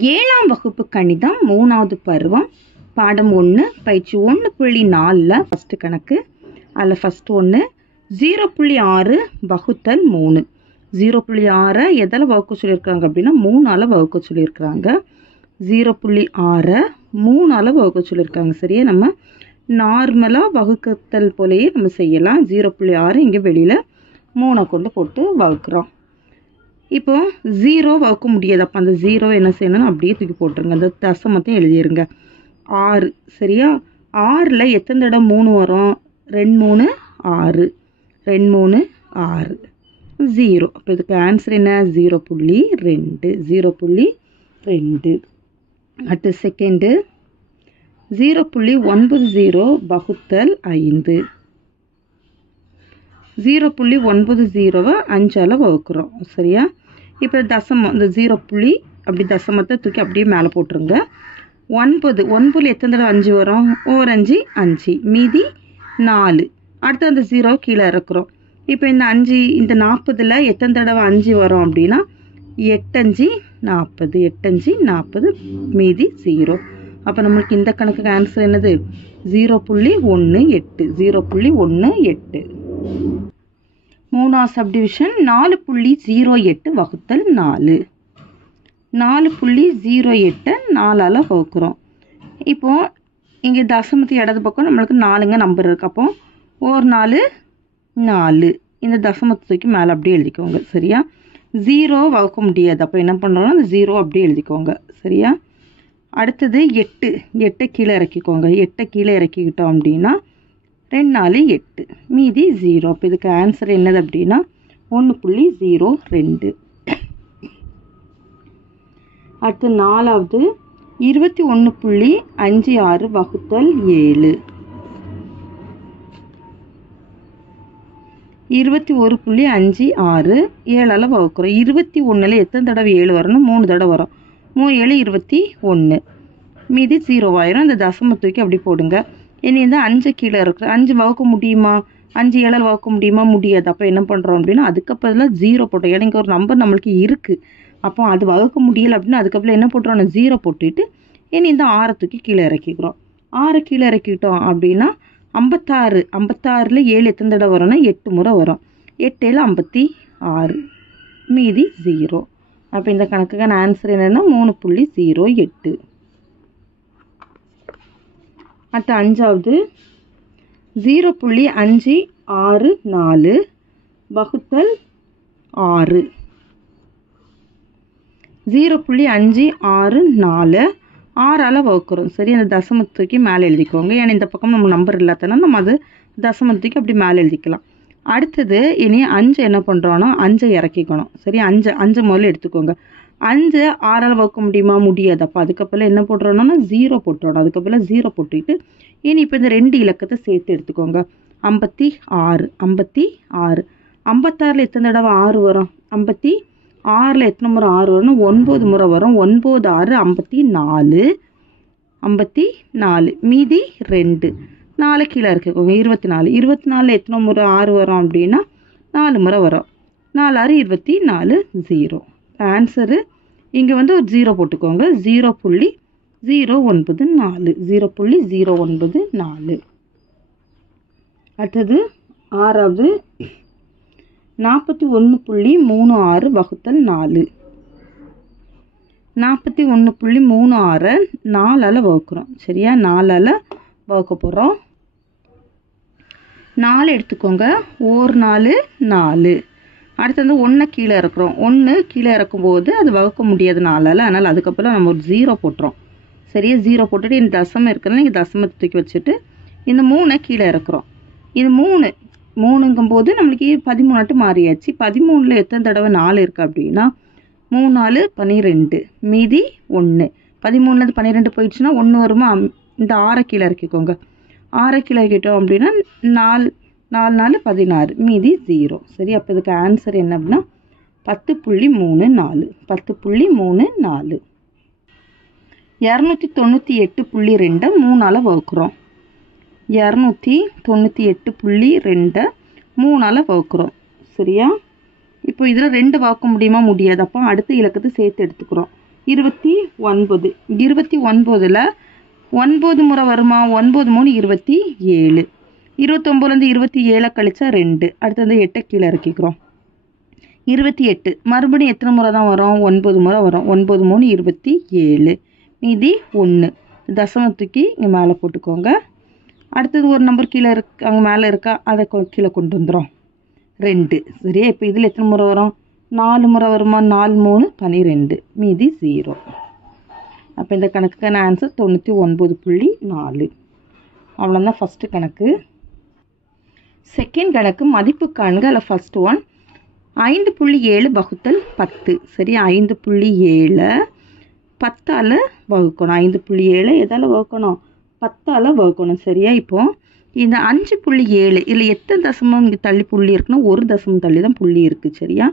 ஏழாம் வகுப்பு கணிதம் 3வது பருவம் பாடம் 1 பயிற்சி 1.4 ஃபர்ஸ்ட் கணக்கு. அதில் ஃபர்ஸ்ட் ஒன்று 0.6 வகுத்தல் 3. 0.6 எதில் வகுக்க சொல்லியிருக்காங்க அப்படின்னா 3ஆல் வகுக்க சொல்லியிருக்கிறாங்க. 0.6 3ஆல் வகுக்க சொல்லியிருக்காங்க. சரியா, நம்ம நார்மலாக வகுக்கத்தல் போலேயே நம்ம செய்யலாம். 0.6 இங்கே வெளியில் 3 கொண்டு போட்டு வகுக்கிறோம். இப்போ 0 வகுக்க முடியாது. அப்போ அந்த 0 என்ன செய்யணும்னா அப்படியே தூக்கி போட்டுருங்க. அந்த தசமத்தையும் எழுதிருங்க. 6. சரியா, 6ல் எத்தனை தடவை 3 வரும்? 2 3 6, 2 3 6, 0. அப்போ இதுக்கு ஆன்சர் என்ன? 0.2. 0.2. அடுத்து செகண்டு 0.90 வகுத்தல் 5. 0.90 5ஆல் வகுக்கிறோம். சரியா, இப்போ தசமம் இந்த 0 அப்படி தசமத்தை தூக்கி அப்படியே மேலே போட்டுருங்க. 9 எத்தனை தடவை 5 வரும்? 1 5 5, மீதி 4. அடுத்து அந்த 0 கீழே இறக்குறோம். இப்போ இந்த 5 இந்த 40ல் எத்தனை தடவை 5 வரும் அப்படின்னா 8 5 40, 8 5 40, மீதி 0. அப்போ நம்மளுக்கு இந்த கணக்குக்கு ஆன்சர் என்னது? 0.18. 0.18. 3வது சப்டிவிஷன் 4.08 வகுத்தல் 4. 4.08 4ஆல் வகுக்கிறோம். இப்போது இங்கே தசமத்து இடது பக்கம் நம்மளுக்கு 4ங்க நம்பர் இருக்குது. அப்போ 1 4 4 இந்த தசமத்தை தூக்கி மேலே அப்படியே எழுதிக்கோங்க. சரியா, 0 வகுக்க முடியாது. அப்போ என்ன பண்ணுறோன்னா அந்த 0 அப்படியே எழுதிக்கோங்க. சரியா, அடுத்தது 8 கீழே இறக்கிக்கோங்க. 8 கீழே இறக்கிக்கிட்டோம் அப்படின்னா 2 4 8, மீதி 0. அப்போ இதுக்கு ஆன்சர் என்னது அப்படின்னா 1.02. அடுத்து 4வது 21.56 வகுத்தல் 7. 21.56 7ஆல் வகுக்கிறோம். 21ல் எத்தனை தடவை 7 வரணும்? 3 தடவை வரும். 3 7 21, மீதி 0 ஆயிரும். இந்த தசம தூக்கி அப்படி போடுங்க. இனி இந்த 5 கீழே இருக்கிற 5 வகுக்க முடியுமா? 5 7ஆல் வகுக்க முடியுமா? முடியாது. அப்போ என்ன பண்ணுறோம் அப்படின்னா அதுக்கப்புறம் 0 போட்டோம். ஏன்னா இங்கே ஒரு நம்பர் நம்மளுக்கு இருக்குது. அப்போ அது வகுக்க முடியலை அப்படின்னா அதுக்கப்புறம் என்ன போட்டுறோம்? 0 போட்டுட்டு இனி இந்த 6 தூக்கி கீழே இறக்கிக்கிறோம். 6 கீழே இறக்கிட்டோம் அப்படின்னா 56. 56ல் 7 எத்தனை தடவை வரும்னா 8 முறை வரும். 8 7 56, மீதி 0. அப்போ இந்த கணக்குக்கான ஆன்சர் என்னென்னா 3.08. அடுத்து 5வது 0.564 வகுத்தல் 6. 0.564 6ஆல் வகுக்கிறோம். சரி, அந்த தசமத்துக்கு மேலே எழுதிக்கோங்க. ஏன்னா இந்த பக்கம் நம்ம நம்பர் இல்லாதனா நம்ம அது தசமத்துக்கு அப்படி மேலே எழுதிக்கலாம். அடுத்தது இனி 5 என்ன பண்ணுறோன்னா 5 இறக்கிக்கணும். சரி, 5 முதல்ல எடுத்துக்கோங்க. 5 6ஆல் வகுக்க முடியுமா? முடியாது. அப்போ அதுக்கப்புறம் என்ன போட்டுறோன்னா 0 போட்டுறோம். அதுக்கப்புறம் 0 போட்டுக்கிட்டு இனி இப்போ இந்த 2 இலக்கத்தை சேர்த்து எடுத்துக்கோங்க. 56 56. 56ல் எத்தனை தடவை 6 வரும்? 56ல் எத்தனை முறை 6 வரும்னா 9 முறை வரும். 9 6 54, 54, மீதி 2. 4 கீழே இருக்கோங்க. 24. 24ல் எத்தனை முறை 6 வரும் அப்படின்னா 4 முறை வரும். 4 6 24, 0. ஆன்சரு இங்கே ஒரு 0 போட்டுக்கோங்க. 0.094. 0.094. அடுத்தது 6வது 41.36 வகுத்தல் 4. 41.36 4ஆல் வகுக்கிறோம். சரியா, 4ஆல் வகுக்க போகிறோம். 4 எடுத்துக்கோங்க. 1 4 4. அடுத்து 1 கீழே இறக்குறோம். 1 கீழே இறக்கும்போது அது வகுக்க முடியாது 4ஆல். அதனால் அதுக்கப்புறம் நம்ம ஒரு 0 போட்டுறோம். சரியா, 0 போட்டுட்டு இந்த தசமம் இருக்கிறதுனால இங்கே தசமத்தை தூக்கி வச்சுட்டு இந்த 3 கீழே இறக்குறோம். இது 3ங்கும்போது நம்மளுக்கு 13 மாறியாச்சு. 13ல் எத்தனை தடவை 4 இருக்குது அப்படின்னா 3 4 12, மீதி 1. 13லேருந்து 12 போயிடுச்சுன்னா 1 வருமா? இந்த 6 கீழே இறக்கிக்கோங்க. 6 கீழே இறக்கிட்டோம் அப்படின்னா 4 4 16, மீதி 0. சரி, அப்போ இதுக்கு ஆன்சர் என்ன அப்படின்னா 10.34. 10.34. 298.2 3ஆல் வகுக்கிறோம். 298.2 3ஆல் வகுக்கிறோம். சரியா, இப்போ இதில் 2 வகுக்க முடியுமா? முடியாது. அப்போ அடுத்த இலக்கத்தை சேர்த்து எடுத்துக்கிறோம். 29. 29ல் 9 முறை வருமா? 9 3 27. 29லேருந்து 27 கழிச்சா 2. அடுத்தது 8 கீழே இறக்கிக்கிறோம். 28. மறுபடியும் எத்தனை முறை தான் வரும்? 9 முறை வரும். 9 3 27. மீதி 1. தசமத்துக்கு இங்கே மேலே போட்டுக்கோங்க. அடுத்தது ஒரு நம்பர் கீழே இருக்கு, அங்கே மேலே இருக்கா, அதை கீழே கொண்டு வந்துடும். 2. சரியா? இப்போ இதில் எத்தனை முறை வரும்? 4 முறை வருமா? 4 3 12. மீதி 0. அப்போ இந்த கணக்குக்கான ஆன்சர் 99.4. அவ்வளோதான் ஃபஸ்ட்டு கணக்கு. செகண்ட் கணக்கு மதிப்பு காண்க. அதில் ஃபஸ்ட் ஒன் 5.7 வகுத்தல் 10. சரியா? 5.7 10ஆல் வகுக்கணும். 5.7 எதால் வகுக்கணும்? 10ஆல் வகுக்கணும். சரியா? இப்போ இந்த 5.7 இதில் எத்தனை தசமம் இங்கே தள்ளி புள்ளி இருக்குன்னா ஒரு தசமம் தள்ளி தான் புள்ளி இருக்குது. சரியா?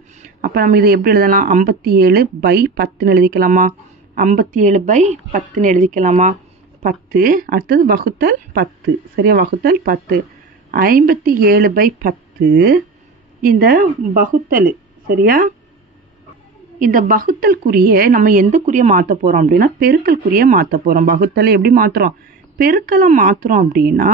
அப்போ நம்ம இதை எப்படி எழுதலாம்? 57/10 எழுதிக்கலாமா? 57/10 எழுதிக்கலாமா? 10. அடுத்தது வகுத்தல் 10. சரியா? வகுத்தல் 10. 57/10 இந்த வகுத்தல். சரியா? இந்த வகுத்தல் குறியை நம்ம எந்த குறியை மாற்ற போகிறோம் அப்படின்னா பெருக்கல் குறியை மாற்ற போகிறோம். வகுத்தலை எப்படி மாற்றுறோம்? பெருக்கலை மாற்றுறோம் அப்படின்னா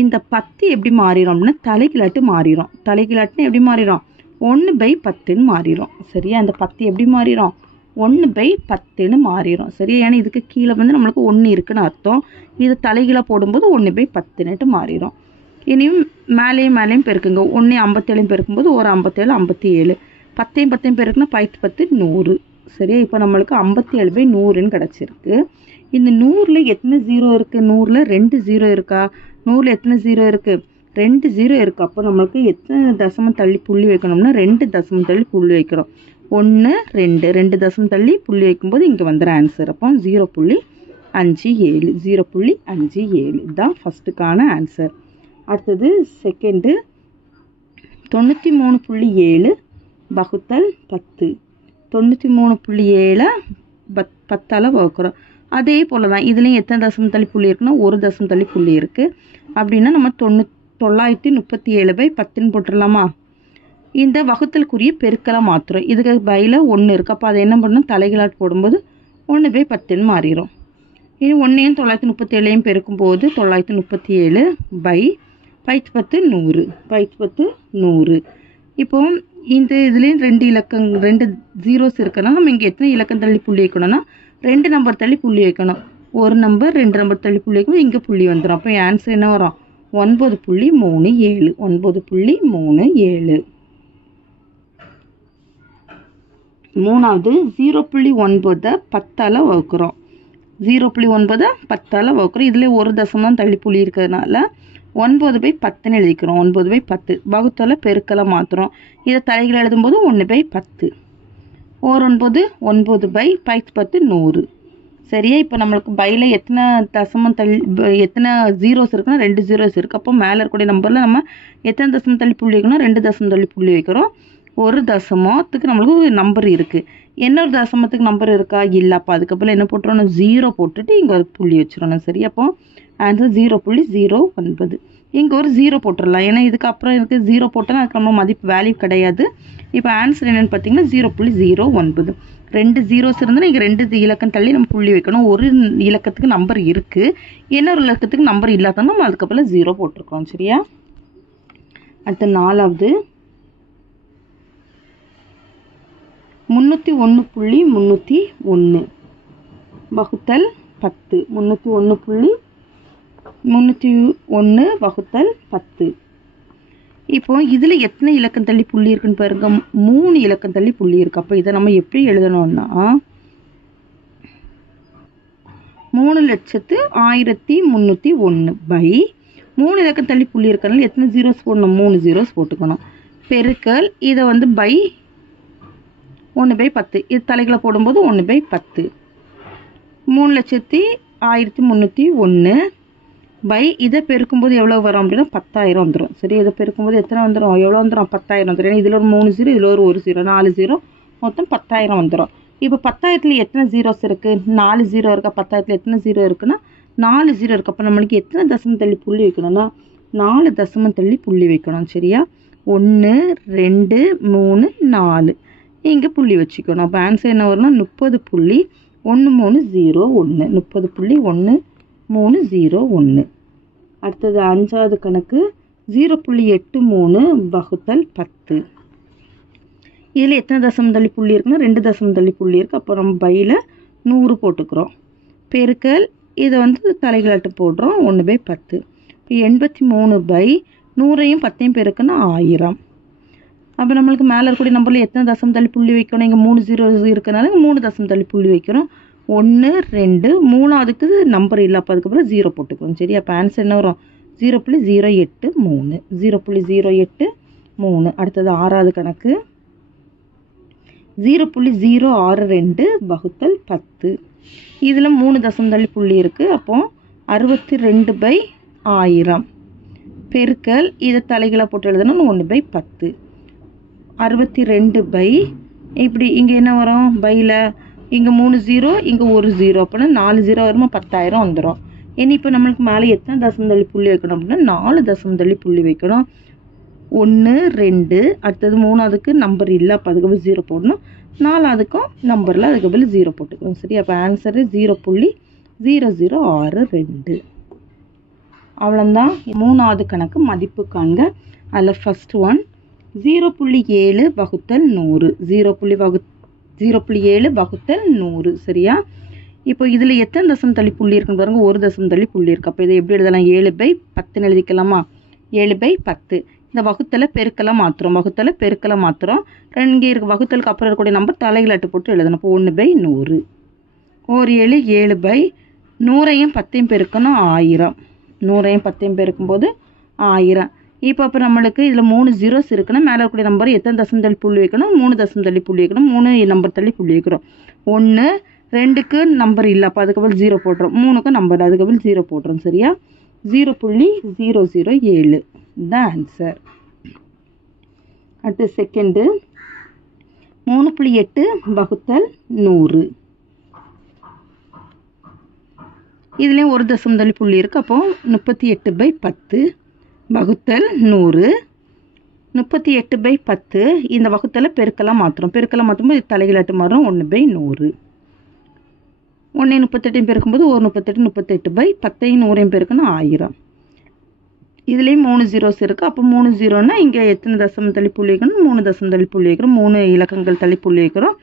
இந்த 10 எப்படி மாறிடும் அப்படின்னா தலைகிலாட்டு மாறிடும். தலைகிலாட்டுன்னு எப்படி மாறிடும்? 1/10ன்னு மாறிடும். சரியா? அந்த 10 எப்படி மாறிடும்? 1/10ன்னு மாறிடும். சரியா? ஏன்னா இதுக்கு கீழே வந்து நம்மளுக்கு 1 இருக்குன்னு அர்த்தம். இது தலைகீழாக போடும்போது 1/10ன்னுட்டு மாறிடும். இனியும் மேலேயும் மேலேயும் பெருக்குங்க. 1 57 பெருக்கும்போது ஒரு 57 57. 10 10 பெருக்குன்னா 10 100. சரியா? இப்போ நம்மளுக்கு 57/100ன்னு கிடச்சிருக்கு. இந்த 100ல் எத்தனை 0 இருக்குது? 100ல் 2 0 இருக்கா? 100ல் எத்தனை 0 இருக்குது? 2 0 இருக்குது. அப்போ நம்மளுக்கு எத்தனை தசமம் தள்ளி புள்ளி வைக்கணும்னா 2 தசமம் தள்ளி புள்ளி வைக்கிறோம். 1 2 2 தசமம் தள்ளி புள்ளி வைக்கும்போது இங்கே வந்துடும் ஆன்சர். அப்போ 0.57. 0.57 இதுதான் ஃபஸ்ட்டுக்கான ஆன்சர். அடுத்தது செகண்டு 93.7 வகுத்தல் 10. 93.7 10ஆல் வகுக்கிறோம். அதே போல் தான் இதுலேயும் எத்தனை தசமம் தள்ளி புள்ளி இருக்குன்னா ஒரு தசமம் தள்ளி புள்ளி இருக்குது. அப்படின்னா நம்ம 937/10ன்னு போட்டுடலாமா? இந்த வகுத்தலுக்குரிய பெருக்கலை மாற்றுறோம். இதுக்கு பையில் 1 இருக்குது. அப்போ அதை என்ன பண்ணணும்? தலைகளாட் போடும்போது 1/10ன்னு மாறிடும். இது 1ஐயும் 937ஐயும் பெருக்கும்போது 937/10 100. 10 100. இப்போ இந்த இதுலேயும் 2 இலக்கம் 2 zeros இருக்குன்னா நம்ம இங்கே எத்தனை இலக்கம் தள்ளி புள்ளி வைக்கணும்னா 2 நம்பர் தள்ளி புள்ளி வைக்கணும். ஒரு நம்பர் 2 நம்பர் தள்ளி புள்ளி வைக்கணும். இங்கே புள்ளி வந்துடும். அப்போ ஆன்சர் என்ன வரும்? 9.37. 9.37. மூணாவது 0.9 10ஆல் வகுக்கிறோம். 0.9 10ஆல் வகுக்கிறோம். இதில் ஒரு தசம் தான் தள்ளி புள்ளி இருக்கிறதுனால 9/10ன்னு எழுதிக்கிறோம். 9/10 வகுத்தலை பெருக்கலை மாற்றுறோம். இதை தலைகள் எழுதும்போது 1/10. 9 9/10 100. சரியா? இப்போ நம்மளுக்கு பையில் எத்தனை தசமம் தள்ளி எத்தனை ஜீரோஸ் இருக்குன்னா 2 zeros இருக்குது. அப்போ மேலே இருக்கக்கூடிய நம்பரில் நம்ம எத்தனை தசமம் தள்ளி புள்ளி வைக்கணும்? 2 தசமம் தள்ளி புள்ளி வைக்கிறோம். ஒரு தசமத்துக்கு நம்மளுக்கு நம்பர் இருக்குது. இன்னொரு தசமத்துக்கு நம்பர் இருக்கா? இல்லை. அப்போ அதுக்கப்புறம் என்ன போட்டுறோம்? 0 போட்டுட்டு இங்கே ஒரு புள்ளி வச்சிடணும். சரி? அப்போ ஆன்சர் 0.09. இங்கே ஒரு 0 போட்டுடலாம். ஏன்னா இதுக்கப்புறம் இருக்குது 0 போட்டால் அதுக்கு நம்ம மதிப்பு வேல்யூ கிடையாது. இப்போ ஆன்சர் என்னென்னு பார்த்தீங்கன்னா 0.09. 2 zeros இருந்தால் இங்கே 2 இலக்கம் தள்ளி நம்ம புள்ளி வைக்கணும். ஒரு இலக்கத்துக்கு நம்பர் இருக்குது, இன்னொரு இலக்கத்துக்கு நம்பர் இல்லாதோன்னா நம்ம அதுக்கப்புறம் 0 போட்டிருக்கோம். சரியா? அடுத்த நாலாவது 301.301 வகுத்தல் 10. 301 வகுத்தல் 10. இப்போ இதில் எத்தனை இலக்கம் தள்ளி புள்ளி இருக்குன்னு பாருங்க. 3 இலக்கம் தள்ளி புள்ளி இருக்கு. அப்போ இதை நம்ம எப்படி எழுதணும்னா 3,1301 3 இலக்கம் தள்ளி புள்ளி இருக்கிறதுனால எத்தனை ஜீரோஸ் போடணும்? 3 zeros போட்டுக்கணும். பெருக்கல் இதை வந்து பை 1/10. இது தலைகளை போடும்போது 1/10. 3,1301 பை இதை பெருக்கும்போது எவ்வளோ வரும் அப்படின்னா 10,000 வந்துடும். சரி? இதை பெருக்கும்போது எத்தனை வந்துடும்? எவ்வளோ வந்துடும்? 10,000 வந்துடும். ஏன்னா இதில் ஒரு 3 0, இதில் ஒரு 0, 4 0, மொத்தம் 10,000 வந்துடும். இப்போ 10,000ல் எத்தனை ஜீரோஸ் இருக்குது? 4 0 இருக்கா? 10,000ல் எத்தனை 0 இருக்குன்னா 4 0 இருக்குது. அப்போ நம்மளுக்கு எத்தனை தசமம் தள்ளி புள்ளி வைக்கணும்னா 4 தசமம் தள்ளி புள்ளி வைக்கணும். சரியா? 1 2 3 4 இங்கே புள்ளி வச்சுக்கணும். அப்போ ஆன்சர் என்ன வரும்னா 30.3 1301 30.1301. அடுத்தது 5வது கணக்கு 0.83 வகுத்தல் 10. இதில் எத்தனை தசம தள்ளி புள்ளி இருக்குன்னா 2 தசம தள்ளி புள்ளி இருக்குது. அப்போ நம்ம பையில் 100 போட்டுக்கிறோம். பெருக்கல் இதை வந்து தலைகளாட்டு போடுறோம் 1/10. இப்போ 83/100 10 பெருக்குன்னா 1000. அப்போ நம்மளுக்கு மேலே இருக்கக்கூடிய நம்பரில் எத்தனை தசம தள்ளி புள்ளி வைக்கணும்? இங்கே 3 0 இருக்கிறனால 3 தசம தள்ளி புள்ளி வைக்கிறோம். 1 2 3ஆவதுக்கு நம்பர் இல்லை, அப்போ அதுக்கப்புறம் 0 போட்டுக்கிறோம். சரி, அப்போ ஆன்சர் என்ன வரும்? 0.083 0.083. அடுத்தது 6வது கணக்கு 0.062 வகுத்தல் 10. இதில் 3 தசம தள்ளி புள்ளி இருக்குது. அப்போ 62/1000 பெருக்கல் இதை தலைகளாக போட்டு எழுதணும் 1/10. 62 இப்படி இங்கே என்ன வரும்? பையில் இங்கே 3 0 இங்கே 1 0, அப்படின்னா 4 0 வருமா? 10,000 வந்துடும். இனி இப்போ நம்மளுக்கு மேலே எத்தனை தசம தள்ளி புள்ளி வைக்கணும் அப்படின்னா 4 தசம தள்ளி புள்ளி வைக்கணும். 1 2. அடுத்தது 3ஆவதுக்கு நம்பர் இல்லை, அப்போ அதுக்கப்புறம் 0 போடணும். 4ஆவதுக்கும் நம்பரில் அதுக்கப்புறம் 0 போட்டுக்கணும். சரி, அப்போ ஆன்சரு 0.0062. அவ்வளோதான். 3வது கணக்கு மதிப்பு காண்க. அதில் ஃபஸ்ட் ஒன் 0.7 வகுத்தல் 100 0.7 வகுத்தல் 100. சரியா? இப்போ இதில் எத்தனை தசம தள்ளி புள்ளி இருக்குன்னு பாருங்கள். 1 தசம தள்ளி புள்ளி இருக்குது. அப்போ இதை எப்படி எழுதலாம்? 7/10 எழுதிக்கலாமா? 7/10. இந்த வகுத்தலை பெருக்கெல்லாம் மாற்றுறோம். இங்கே இருக்க வகுத்தலுக்கு அப்புறம் இருக்கக்கூடிய நம்பர் தலைகளாட்டு போட்டு எழுதணும். இப்போ 1/100. 7 7/100 10 பெருக்கணும் 1000. 100 10 பெருக்கும்போது 1000. இப்போ நம்மளுக்கு இதில் 3 0s இருக்குன்னா மேலே இருக்கக்கூடிய நம்பர் எத்தனை தசம தள்ளி புள்ளி வைக்கணும்? 3 தசம தள்ளி புள்ளி வைக்கணும். 3 நம்பர் தள்ளி புள்ளி வைக்கிறோம். 1 2க்கு நம்பர் இல்லை, அப்போ அதுக்கப்புறம் 0 போடுறோம். 3க்கு நம்பர், அதுக்கப்புறம் 0 போடுறோம். சரியா? 0.007 இதுதான் ஆன்சர். அடுத்து செகண்டு 3.8 வகுத்தல் 100. இதுலேயும் 1 தசம தள்ளி புள்ளி இருக்குது. அப்போ 38/10 வகுத்தல் 100. 38/10 இந்த வகுத்தலை பெருக்கெல்லாம் மாற்றுறோம். மாற்றும்போது தலைகளாட்டு மாறும் 1/100. 1 38 பெருக்கும்போது 1 38 38/10 100 பெருக்குன்னா 1000. இதுலேயும் 3 0s இருக்குது. அப்போ 3 0ன்னா இங்கே எத்தனை தசம தள்ளி புள்ளி வைக்கணும்? 3 தசம தள்ளி புள்ளி வைக்கிறோம். 3 இலக்கங்கள் தள்ளி புள்ளி வைக்கிறோம்.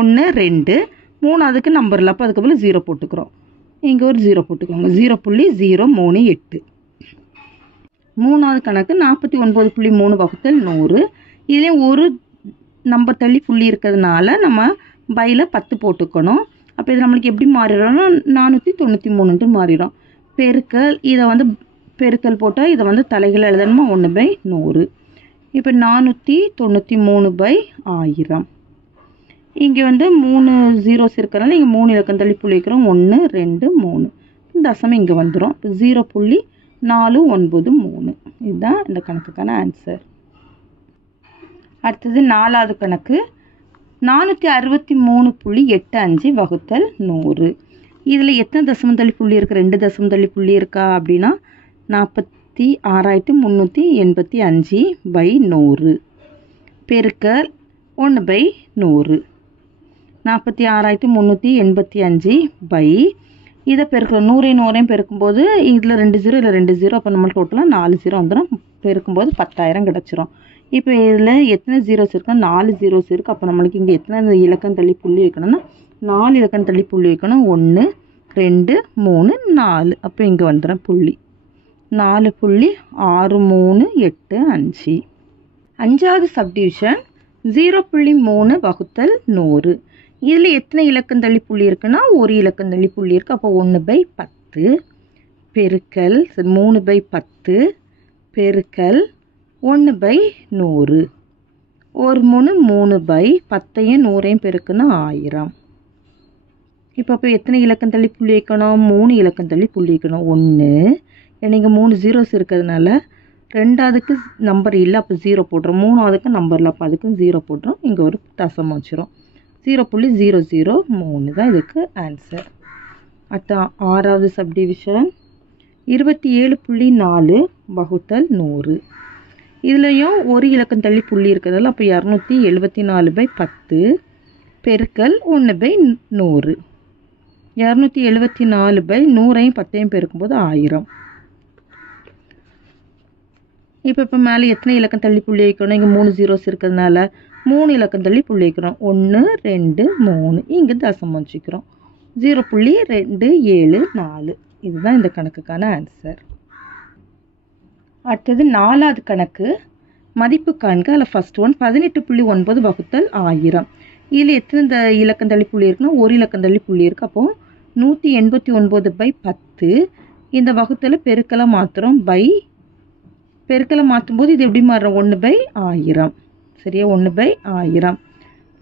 1 2 3ஆவதுக்கு நம்பர் இல்லை, அப்போ அதுக்கப்புறம் 0 போட்டுக்கிறோம். இங்கே ஒரு 0 போட்டுக்கோங்க. 0.038. 3வது கணக்கு 49.3 வகுத்தல் 100. இதுலேயும் ஒரு நம்பர் தள்ளி புள்ளி இருக்கிறதுனால நம்ம பையில் 10 போட்டுக்கணும். அப்போ இது நம்மளுக்கு எப்படி மாறிடும்னா 493ன்ட்டு மாறிடும். பெருக்கல் இதை வந்து பெருக்கல் போட்டால் இதை வந்து தலைகள் எழுதணுமா 1/100. இப்போ 493/1000. இங்கே வந்து 3 0s இருக்கிறனால இங்கே 3 இலக்கம் தள்ளி புள்ளி வைக்கிறோம். 1 2 3 தசமம் இங்கே வந்துடும். 0.493. இதுதான் இந்த கணக்குக்கான ஆன்சர். அடுத்தது 4வது கணக்கு 463.85 வகுத்தல் 100. இதில் எத்தனை தசம தள்ளி புள்ளி இருக்குது? 2 தசம தள்ளி புள்ளி இருக்கா அப்படின்னா 46,385/100 பெருக்கல் 1/100. 46,385 இதை பெருக்கிறோம். 100 பெருக்கும்போது இதில் 2 0 இல்லை 2 0, அப்போ நம்மளுக்கு டோட்டலாக 4 0 வந்துடும். பெருக்கும்போது 10,000 கிடச்சிரும். இப்போ இதில் எத்தனை 0s இருக்குன்னா 4 0s இருக்குது. அப்போ நம்மளுக்கு இங்கே எத்தனை இலக்கம் தள்ளி புள்ளி வைக்கணும்னா 4 இலக்கம் தள்ளி புள்ளி வைக்கணும். 1 2 3 4. அப்போ இங்கே வந்துடும் புள்ளி 4.6385. 5வது சப்டிவிஷன் 0.3 வகுத்தல் 100. இதில் எத்தனை இலக்கம் தள்ளி புள்ளி இருக்குன்னா ஒரு இலக்கம் தள்ளி புள்ளி இருக்குது. அப்போ 1/10 பெருக்கல் 3/10 பெருக்கல் 1/100. 1 3 3/10 100 பெருக்குன்னா 1000. இப்போ எத்தனை இலக்கம் தள்ளி புள்ளி வைக்கணும்? 3 இலக்கம் தள்ளி புள்ளி வைக்கணும். 1 நீங்கள் 3 0s இருக்கிறதுனால 2ஆவதுக்கு நம்பர் இல்லை, அப்போ 0 போடுறோம். 3ஆவதுக்கு நம்பர் இல்லை, அப்போ அதுக்கும் 0 போடுறோம். இங்கே ஒரு தசமம் வச்சிரும். 0.003 தான் இதுக்கு ஆன்சர். அடுத்த 6வது சப்டிவிஷன் 27.4 வகுத்தல் 100. இதுலேயும் ஒரு இலக்கம் தள்ளி புள்ளி இருக்கிறதால அப்போ 274/10 பெருக்கல் 1/100. 274 பை 100ஐயும் 10ஐயும் பெருக்கும்போது 1000. இப்போ மேலே எத்தனை இலக்கம் தள்ளி புள்ளி வைக்கணும்? இங்கே 3 zeros இருக்கிறதுனால 3 இலக்கம் தள்ளி புள்ளி வைக்கிறோம். 1 2 3. இங்கே தசமம் வச்சுக்கிறோம். 0.274. இதுதான் இந்த கணக்குக்கான ஆன்சர். அடுத்தது 4வது கணக்கு. மதிப்பு காண்க. அதில் ஃபர்ஸ்ட் ஒன் 18.9 வகுத்தல் 1000. இதில் எத்தனை இலக்கம் தள்ளி புள்ளி இருக்குன்னா ஒரு இலக்கம் தள்ளி புள்ளி இருக்குது. அப்போது 189 பை 10. இந்த வகுத்தலை பெருக்கலை மாற்றுறோம். பெருக்கலை மாற்றும் போது இது எப்படி மாறுறோம்? 1 பை 1000. சரியா? 1 பை 1000.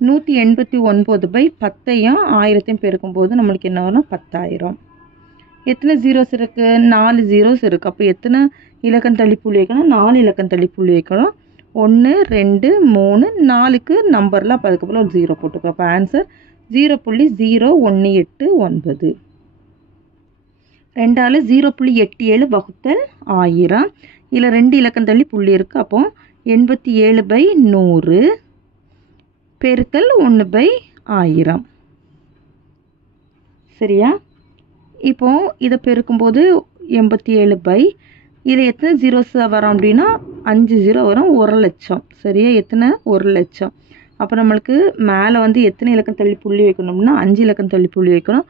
189 பை 10ஐயும் 1000ஐயும் பெருக்கும்போது நம்மளுக்கு என்ன வரும்? 10,000. எத்தனை ஜீரோஸ் இருக்குது? 4 zeros இருக்குது. அப்போ எத்தனை இலக்கம் தள்ளி புள்ளி வைக்கணும்? 4 இலக்கம் தள்ளி புள்ளி வைக்கணும். 1 2 3 4க்கு நம்பரில் அப்போ அதுக்கப்புறம் ஒரு 0 போட்டுக்கிறோம். அப்போ ஆன்சர் 0.0189. ரெண்டால் 0.87 வகுத்தல் 1000. இதில் 2 இலக்கம் தள்ளி புள்ளி இருக்குது. அப்போ 87 பை 100 பெருக்கல் 1 பை 1000. சரியா? இப்போ இதை பெருக்கும்போது 87 பை இதில் எத்தனை ஜீரோஸ் வரும் அப்படின்னா 5 0 வரும். 1,00,000. சரியா? எத்தனை? 1,00,000. அப்போ நம்மளுக்கு மேலே வந்து எத்தனை இலக்கம் தள்ளி புள்ளி வைக்கணும்னா 5 இலக்கம் தள்ளி புள்ளி வைக்கணும்.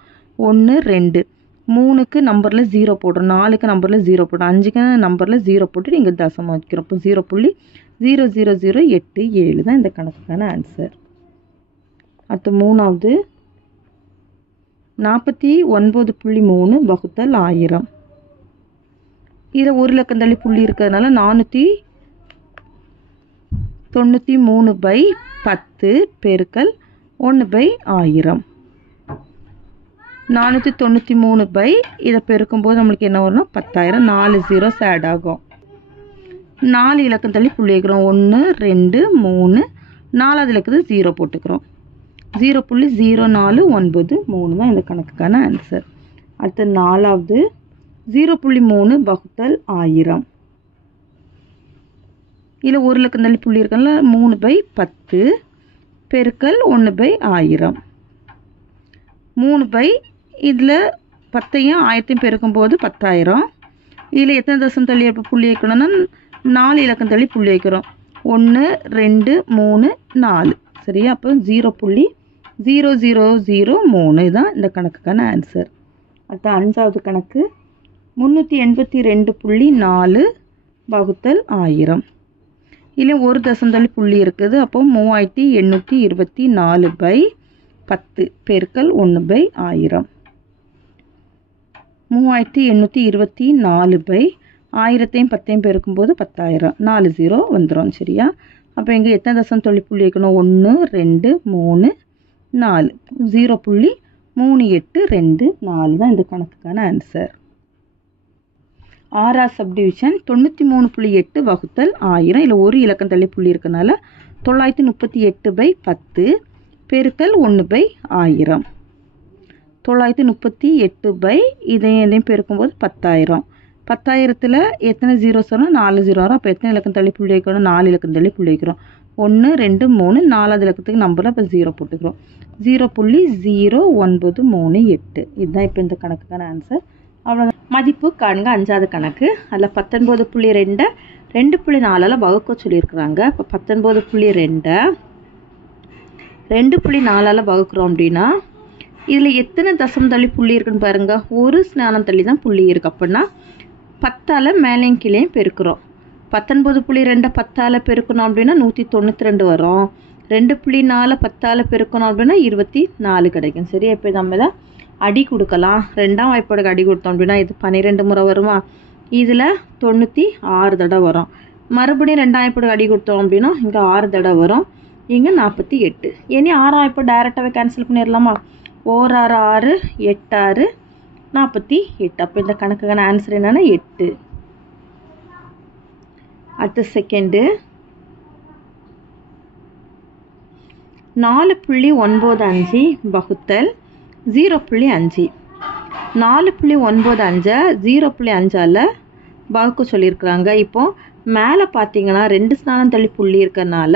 1 2 3க்கு நம்பரில் 0 போடுறோம். 4க்கு நம்பரில் 0 போடுறோம். 5க்கு நம்பரில் 0 போட்டு இங்கே தசமம் வைக்கிறோம். இப்போ 0.00087 தான் இந்த கணக்குக்கான ஆன்சர். அடுத்து 3வது 49.3 வகுத்தல் 1000. இதில் ஒரு இலக்கம் தள்ளி புள்ளி இருக்கிறதுனால 493 பை 10 பெருக்கல் 1 பை 1000. 493 பை இதை பெருக்கும்போது நம்மளுக்கு என்ன வரும்னா 10,000. 4 zeros ஆட் ஆகும். 4 இலக்கம் தள்ளி புள்ளி வைக்கிறோம். 1 2 3 4வது இலக்கத்துக்கு 0 போட்டுக்கிறோம். 0.0493 தான் இந்த கணக்குக்கான ஆன்சர். அடுத்து 4வது 0.3 வகுத்தல் 1000. இதில் ஒரு இலக்கம் தள்ளி புள்ளி இருக்கனால 3 பை 10 பெருக்கல் 1 பை 1000. 3 பை இதில் 10ஐயும் 1000ஐயும் பெருக்கும்போது 10,000. இதில் எத்தனை தசம் தள்ளி புள்ளி வைக்கணும்னா 4 இலக்கம் தள்ளி புள்ளி வைக்கிறோம். 1 2 3 4. சரியா? அப்போ 0.0003 தான் இந்த கணக்குக்கான ஆன்சர். அடுத்த 5வது கணக்கு 382.4 வகுத்தல் 1000. இதில் ஒரு தசம் தள்ளி புள்ளி இருக்குது. அப்போ 3824 பை 10 பெருக்கல் 1 பை 1000. 3824 பை 1000ஐயும் 10ஐயும் பெருக்கும்போது 10,000. 4 0 வந்துடும். சரியா? அப்போ இங்கே எத்தனை தசம் தள்ளி புள்ளி வைக்கணும்? 1 2 3 4. 0.3824 தான் இந்த கணக்குக்கான ஆன்சர். 6வது சப்டிவிஷன் 93.8 வகுத்தல் 1000. இதில் ஒரு இலக்கம் தள்ளி புள்ளி இருக்கனால 938 பை 10 பெருக்கல் 1 பை 1000. 938 பை இதையும் பெருக்கும்போது 10,000. 10,000த்தில் எத்தனை ஜீரோஸ் வரும்? 4 0 வரும். அப்போ எத்தனை இலக்கம் தள்ளி புள்ளி வைக்கணும்? 4 இலக்கம் தள்ளி புள்ளி வைக்கிறோம். 1 2 3 4வது இலக்கத்துக்கு நம்பரில் இப்போ 0 போட்டுக்கிறோம். 0.0938. இதுதான் இப்போ இந்த கணக்குக்கான ஆன்சர். அவ்வளோதான். மதிப்பு காண்க. 5வது கணக்கு. அதில் 19.2 2.4 வகுக்க சொல்லியிருக்கிறாங்க. இப்போ 19.2 2.4 வகுக்கிறோம் அப்படின்னா இதில் எத்தனை தசம் தள்ளி புள்ளி இருக்குன்னு பாருங்கள். ஒரு ஸ்நானம் தள்ளி தான் புள்ளி இருக்குது. அப்படின்னா 10ஆல் மேலேயும் கீழேயும் பெருக்கிறோம். 19.2 10ஆல் பெருக்கணும் அப்படின்னா 192 வரும். 2.4 10ஆல் பெருக்கணும் அப்படின்னா 24 கிடைக்கும். சரி? இப்போ நம்ம இதை அடி கொடுக்கலாம். 2ஆம் வாய்ப்பாடுக்கு அடி கொடுத்தோம் அப்படின்னா இது 12 முறை வருமா? இதில் 96 தடவை வரும். மறுபடியும் 2ஆம் வாய்ப்பாடுக்கு அடி கொடுத்தோம் அப்படின்னா இங்கே 6 தடவை வரும். இங்கே 48. இனி 6ஆம் வாய்ப்பாடு டைரெக்டாகவே கேன்சல் பண்ணிடலாமா? 4 6 6 8 6 48. அப்போ இந்த கணக்குக்கான ஆன்சர் என்னன்னா 8. அடுத்த செகண்டு 4.95 வகுத்தல் 0.5. 4.95 0.5ஆல் வகுக்க சொல்லியிருக்கிறாங்க. இப்போ மேலே பார்த்தீங்கன்னா 2 ஸ்தானம் தள்ளி புள்ளி இருக்கிறதுனால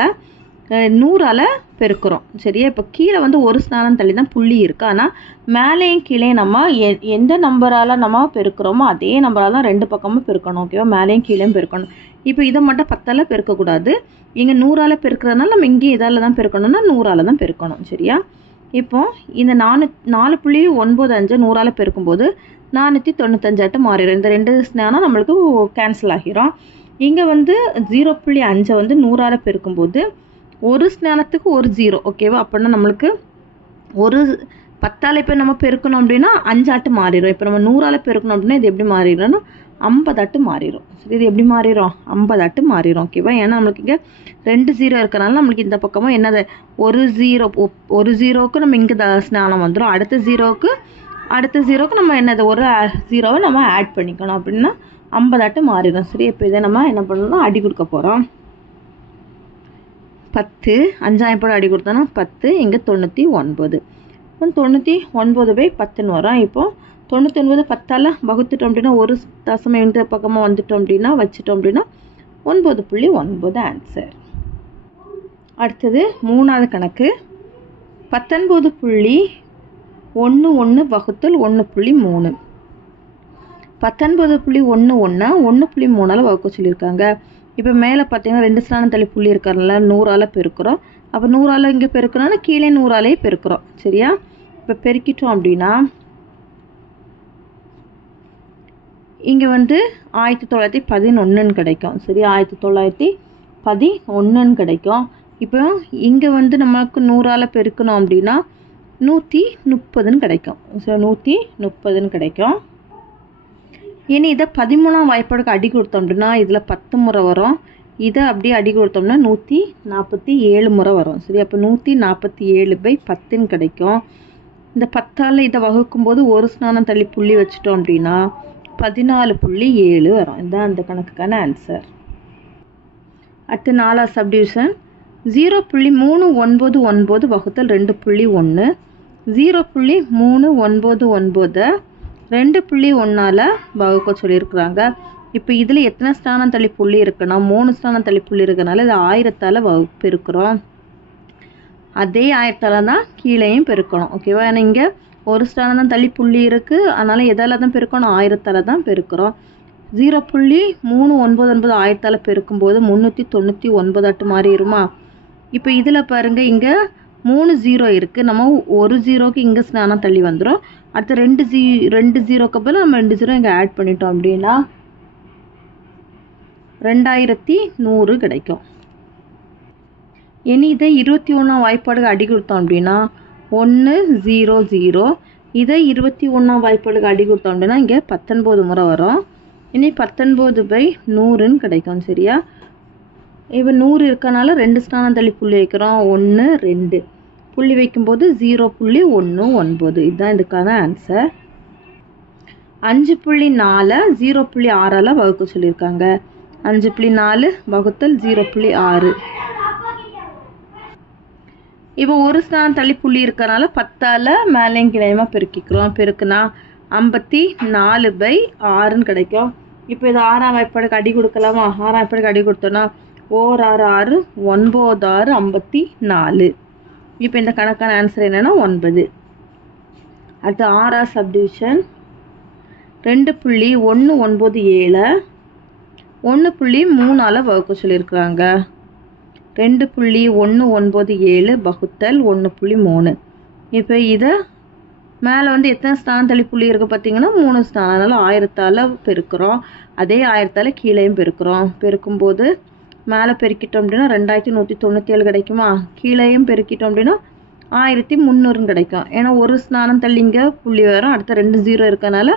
100ஆல் பெருக்கிறோம். சரியா? இப்போ கீழே வந்து ஒரு ஸ்தானம் தள்ளி தான் புள்ளி இருக்குது. ஆனால் மேலேயும் கீழே நம்ம எந்த நம்பரால் நம்ம பெருக்கிறோமோ அதே நம்பரால் தான் ரெண்டு பக்கமும் பெருக்கணும். ஓகேவா? மேலேயும் கீழேயும் பெருக்கணும். இப்போ இதை மட்டும் 10ஆல் பெருக்கக்கூடாது. இங்கே 100ஆல் பெருக்கிறதுனால நம்ம இங்கே இதால் தான் பெருக்கணும்னா 100ஆல் தான் பெருக்கணும். சரியா? இப்போ இந்த 4.95 100ஆல் பெருக்கும்போது 495 மாறிடும். இந்த ரெண்டு ஸ்தானம் நம்மளுக்கு கேன்சல் ஆகிரும். இங்கே வந்து 0.5 வந்து 100ஆல் பெருக்கும்போது ஒரு ஸ்தானத்துக்கு ஒரு 0. ஓகேவா? அப்படின்னா நம்மளுக்கு ஒரு 10ஆல் இப்போ நம்ம பெருக்கணும் அப்படின்னா 5 மாறிடும். இப்போ நம்ம 100ஆல் பெருக்கணும் அப்படின்னா இது எப்படி மாறிடும்னா 50 மாறிடும். சரி, இது எப்படி மாறிடும்? 50 மாறிடும். ஓகேவா? ஏன்னா நம்மளுக்கு இங்கே 2 0 இருக்கிறனால நம்மளுக்கு இந்த பக்கமும் என்னது ஒரு 0க்கு நம்ம இங்கே ஸ்தானம் வந்துடும். அடுத்த ஜீரோக்கு நம்ம என்னது ஒரு 0வை நம்ம ஆட் பண்ணிக்கணும். அப்படின்னா 50 மாறிடும். சரி, இப்போ இதை நம்ம என்ன பண்ணணும்னா அடி கொடுக்க போகிறோம். 10 5 போட அடி கொடுத்தோன்னா 10, இங்கே 99. 99/10 வரும். இப்போ 99 10ஆல் வகுத்துட்டோம் அப்படின்னா ஒரு தசமம் இந்த பக்கமாக வந்துட்டோம் அப்படின்னா வச்சுட்டோம் அப்படின்னா 9.9 ஆன்சர். அடுத்தது 3வது கணக்கு. 19.11 வகுத்தல் 1.3. 19.11 1.3ஆல் வகுக்க சொல்லியிருக்காங்க. இப்போ மேலே பார்த்தீங்கன்னா 2 ஸ்தானம் தள்ளி புள்ளி இருக்காருல்ல, 100ஆல் பெருக்கிறோம். அப்போ 100ஆல் இங்கே பெருக்கிறோன்னா கீழே 100ஆலே பெருக்கிறோம். சரியா? இப்போ பெருக்கிட்டோம் அப்படின்னா இங்கே வந்து 1911 கிடைக்கும். சரி, 1911 கிடைக்கும். இப்போ இங்கே வந்து நமக்கு 100ஆல் பெருக்கணும் அப்படின்னா 130 கிடைக்கும். ஸோ 130 கிடைக்கும். இனி இதை 13ஆம் வாய்ப்பாடுக்கு அடி கொடுத்தோம் அப்படின்னா இதில் 10 முறை வரும். இதை அப்படியே அடி கொடுத்தோம்னா 147 முறை வரும். சரி, அப்போ 147/10 கிடைக்கும். இந்த 10ஆல் இதை வகுக்கும்போது ஒரு ஸ்தானம் தள்ளி புள்ளி வச்சுட்டோம் அப்படின்னா 14.7 வரும். இதுதான் அந்த கணக்குக்கான ஆன்சர். அடுத்து 4வது சப்டிவிஷன். 0.399 வகுத்தல் 2.1. 0.399 2.1ஆல் வகுக்க சொல்லியிருக்கிறாங்க. இப்போ இதில் எத்தனை ஸ்தானம் தள்ளி புள்ளி இருக்குன்னா 3 ஸ்தானம் தள்ளி புள்ளி இருக்கிறனால இது 1000ஆல் பெருக்கிறோம். அதே 1000ஆல் தான் கீழேயும் பெருக்கணும். ஓகேவா? ஏன்னா இங்கே ஒரு ஸ்தானம் தான் தள்ளி புள்ளி இருக்குது. அதனால் எதால் தான் பெருக்கணும்? 1000ஆல் தான் பெருக்கிறோம். 0.399 1000ஆல் பெருக்கும்போது 399 மாறிடுமா? இப்போ இதில் பாருங்கள், இங்கே 3 0 இருக்குது. நம்ம ஒரு 0க்கு இங்கே ஸ்தானம் தள்ளி வந்துடும். அடுத்து 2 0க்கு அப்புறம் நம்ம 2 0 இங்கே ஆட் பண்ணிட்டோம் அப்படின்னா 2100 கிடைக்கும். இனி இதை 21ஆம் வாய்ப்பாடுக்கு அடி கொடுத்தோம் அப்படின்னா 100. இதை 21ஆம் வாய்ப்பாடுக்கு அடி கொடுத்தோம் அப்படின்னா இங்கே 19 முறை வரும். இனி 19/100 கிடைக்கும். சரியா? இப்போ 100 இருக்கனால 2 ஸ்தானம் தள்ளி புள்ளி வைக்கிறோம். 1 2 புள்ளி வைக்கும்போது 0.19. இதுதான் இதுக்கான ஆன்சர். 5.4 0.6ஆல் வகுக்க சொல்லியிருக்காங்க. 5.4 வகுத்தல் 0.6. இப்போ ஒரு ஸ்தானம் தள்ளி புள்ளி இருக்கனால 10ஆல் மேலேயும் கிளையமாக பெருக்கிக்கிறோம். பெருக்குனா 54/6 கிடைக்கும். இப்போ இது 6ஆம் வாய்ப்பாடுக்கு அடி கொடுக்கலாமா? 6ஆம் வாய்ப்பாடுக்கு அடி கொடுத்தோன்னா 6 6 6 9 6 54. இப்போ இந்த கணக்கான ஆன்சர் என்னன்னா 9. அடுத்து 6வது சப்டிவிஷன். 2.197 1.3ஆல் வகுக்க சொல்லியிருக்கிறாங்க. 2.197 வகுத்தல் 1.3. இப்போ இதை மேலே வந்து எத்தனை ஸ்தானம் தள்ளி புள்ளி இருக்குது பார்த்தீங்கன்னா 3 ஸ்தானம். அதனால் 1000ஆல் பெருக்கிறோம். அதே 1000ஆல் கீழேயும் பெருக்கிறோம். பெருக்கும்போது மேலே பெருக்கிட்டோம் அப்படின்னா 2197 கிடைக்குமா? கீழேயும் பெருக்கிட்டோம் அப்படின்னா 1300 கிடைக்கும். ஏன்னா ஒரு ஸ்தானம் தள்ளி இங்கே புள்ளி வரும். அடுத்த 2 0 இருக்கனால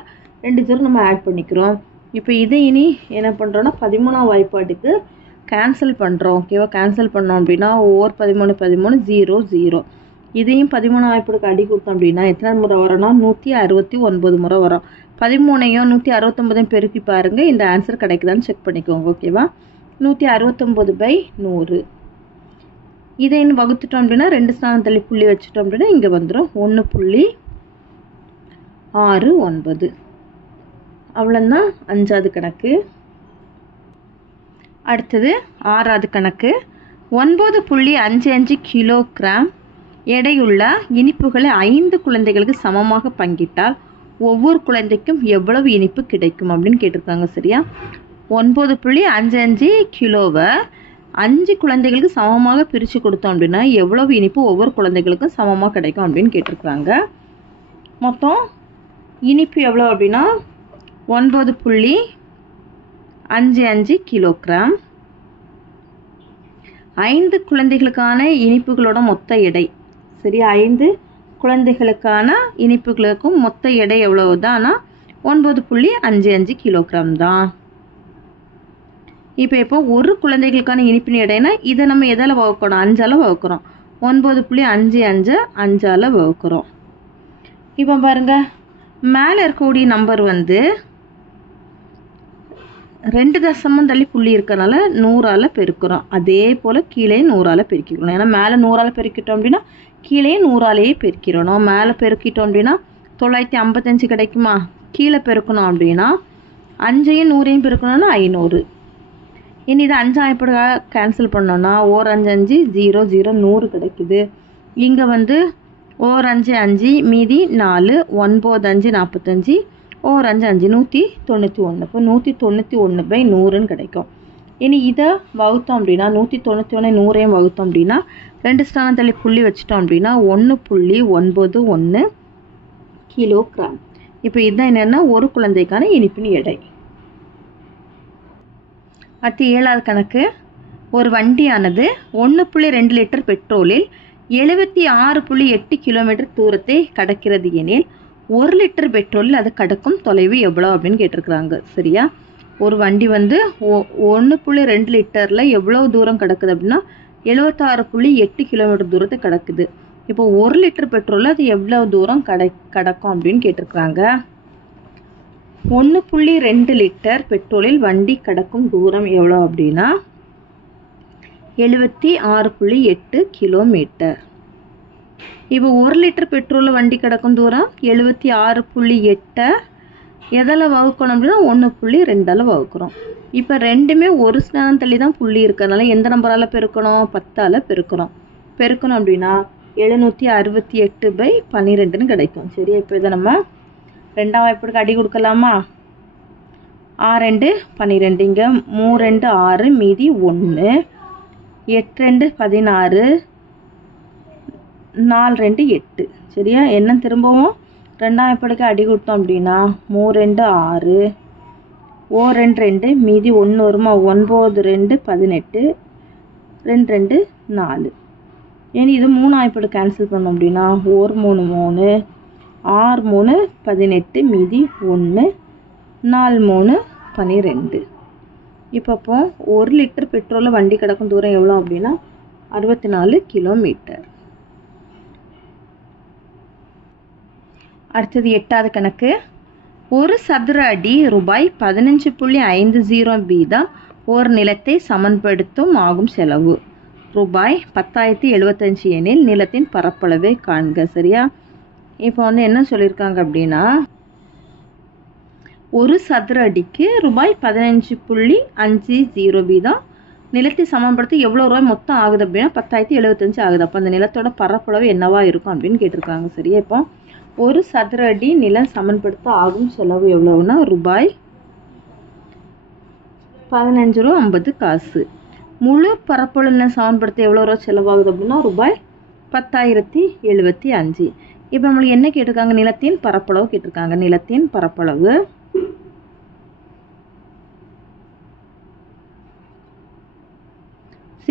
2 0 நம்ம ஆட் பண்ணிக்கிறோம். இப்போ இதை இனி என்ன பண்ணுறோன்னா 13ஆம் வாய்ப்பாட்டுக்கு கேன்சல் பண்ணுறோம். ஓகேவா? கேன்சல் பண்ணோம் அப்படின்னா 13 13 0 0. இதையும் 13ஆம் வாய்ப்பாட்டுக்கு அடி கொடுத்தோம் அப்படின்னா எத்தனை முறை வரும்னா 169 முறை வரும். 13ஐயும் 169ஐயும் பெருக்கி பாருங்கள், இந்த ஆன்சர் கிடைக்குதான்னு செக் பண்ணிக்கோங்க. ஓகேவா? 169/100. இதை இன்னும் வகுத்துட்டோம் அப்படின்னா 2 ஸ்தானம் தள்ளி புள்ளி வச்சுட்டோம் அப்படின்னா இங்கே வந்துடும் 1.69. அவ்வளோதான் 5வது கணக்கு. அடுத்தது 6வது கணக்கு. 9.55 கிலோகிராம் எடையுள்ள இனிப்புகளை 5 குழந்தைகளுக்கு சமமாக பங்கிட்டால் ஒவ்வொரு குழந்தைக்கும் எவ்வளவு இனிப்பு கிடைக்கும் அப்படின்னு கேட்டிருக்காங்க. சரியா? 9.55 கிலோவை 5 குழந்தைகளுக்கு சமமாக பிரித்து கொடுத்தோம் அப்படின்னா எவ்வளவு இனிப்பு ஒவ்வொரு குழந்தைகளுக்கும் சமமாக கிடைக்கும் அப்படின்னு கேட்டிருக்காங்க. மொத்தம் இனிப்பு எவ்வளோ அப்படின்னா 9.55 கிலோகிராம். 5 குழந்தைகளுக்கான இனிப்புகளோட மொத்த எடை. சரி, 5 குழந்தைகளுக்கான இனிப்புகளுக்கும் மொத்த எடை எவ்வளவுதான்னா 9.55 கிலோகிராம் தான். இப்போ ஒரு குழந்தைகளுக்கான இனிப்பின் எடைனா இதை நம்ம எதால் வகுக்கணும்? 5ஆல் வகுக்கிறோம். 9.55 5ஆல் வகுக்கிறோம். இப்போ பாருங்க, மேலே இருக்கக்கூடிய நம்பர் வந்து 2 தசமம் தள்ளி புள்ளி இருக்கனால 100ஆல் பெருக்கிறோம். அதே போல் கீழே 100ஆல் பெருக்கிக்கணும். ஏன்னா மேலே 100ஆல் பெருக்கிட்டோம் அப்படின்னா கீழே 100ஆலேயே பெருக்கிறணும். மேலே பெருக்கிட்டோம் அப்படின்னா 955 கிடைக்குமா? கீழே பெருக்கணும் அப்படின்னா 5ஐயும் 100ஐயும் பெருக்கணும்னா 500. இனி இது 5 எப்படி கேன்சல் பண்ணோன்னா 1 5 5 0 0 100 கிடைக்குது. இங்கே வந்து 1 5 5 மீதி 4 9 5 45 1 5 5 191. இப்போ 191/100ன்னு கிடைக்கும். இனி இதை வகுத்தோம் அப்படின்னா 191 100ஐயும் வகுத்தோம் அப்படின்னா 2 ஸ்தானம் தள்ளி புள்ளி வச்சுட்டோம் அப்படின்னா 1.91 கிலோகிராம். இப்போ இதுதான் என்னென்னா ஒரு குழந்தைக்கான இனிப்பின் எடை. அடுத்து 7வது கணக்கு. ஒரு வண்டியானது 1.2 லிட்டர் பெட்ரோலில் 76.8 கிலோமீட்டர் தூரத்தை கடக்கிறது எனில் 1 லிட்டர் பெட்ரோலில் அது கடக்கும் தொலைவு எவ்வளோ அப்படின்னு கேட்டிருக்கிறாங்க. சரியா? ஒரு வண்டி வந்து 1.2 லிட்டரில் எவ்வளோ தூரம் கிடக்குது அப்படின்னா 76.8 கிலோமீட்டர் தூரத்தை கிடக்குது. இப்போ 1 லிட்டர் பெட்ரோலில் அது எவ்வளோ தூரம் கடக்கும் அப்படின்னு கேட்டிருக்கிறாங்க. 1.2 லிட்டர் பெட்ரோலில் வண்டி கடக்கும் தூரம் எவ்வளோ அப்படின்னா 76.8 கிலோமீட்டர். இப்போ 1 லிட்டர் பெட்ரோலில் வண்டி கிடக்கும் தூரம் 76.8 எதால் வகுக்கணும் அப்படின்னா 1.2ஆல் வகுக்கிறோம். இப்போ ரெண்டுமே ஒரு ஸ்தானம் தள்ளி தான் புள்ளி இருக்கிறதுனால எந்த நம்பரால் பெருக்கணும்? 10ஆல் பெருக்கணும். பெருக்கணும் அப்படின்னா 768/12ன்னு கிடைக்கும். சரியா? இப்போ இதை நம்ம 2ஆம் வாய்ப்புக்கு அடி கொடுக்கலாமா? 6 2 12. இங்கே 3 2 6 மீதி 1 8 2 16 4 2 8. சரியா? என்ன திரும்பவும் 2ஆம் வாய்ப்புக்கு அடி கொடுத்தோம் அப்படின்னா 3 2 6 1 2 2 மீதி 1 வருமா? 9 2 18 2 2 4. ஏன்னா இது 3ஆம் வாய்ப்புக்கு கேன்சல் பண்ணோம் அப்படின்னா 1 3 3 6 3 18 மீதி 1 4 3 12. இப்போ 1 லிட்டர் பெட்ரோலில் வண்டி கிடக்கும் தூரம் எவ்வளோ அப்படின்னா 64 கிலோமீட்டர். அடுத்தது 8வது கணக்கு. ஒரு சதுர அடி ரூபாய் 15.50 வீதம் ஒரு நிலத்தை சமன்படுத்தும் ஆகும் செலவு ரூபாய் 10,075 எனில் நிலத்தின் பரப்பளவை காண்க. சரியா? இப்போ வந்து என்ன சொல்லியிருக்காங்க அப்படின்னா ஒரு சதுர அடிக்கு ரூபாய் 15.50 வீதம் நிலத்தை சமன்படுத்தி எவ்வளோ ரூபாய் மொத்தம் ஆகுது அப்படின்னா 10,075 ஆகுது. அப்போ அந்த நிலத்தோட பரப்பளவு என்னவா இருக்கும் அப்படின்னு கேட்டிருக்காங்க. சரியா? இப்போ ஒரு சதுர அடி நிலம் சமன்படுத்த ஆகும் செலவு எவ்வளவுன்னா ரூபாய் 15 ரூபா 50 காசு. முழு பரப்பளவு நிலம் சமன்படுத்த எவ்வளோ ரூபா செலவாகுது அப்படின்னா ரூபாய் 10,075. இப்போ நம்மளுக்கு என்ன கேட்டிருக்காங்க? நிலத்தின் பரப்பளவு கேட்டிருக்காங்க. நிலத்தின் பரப்பளவு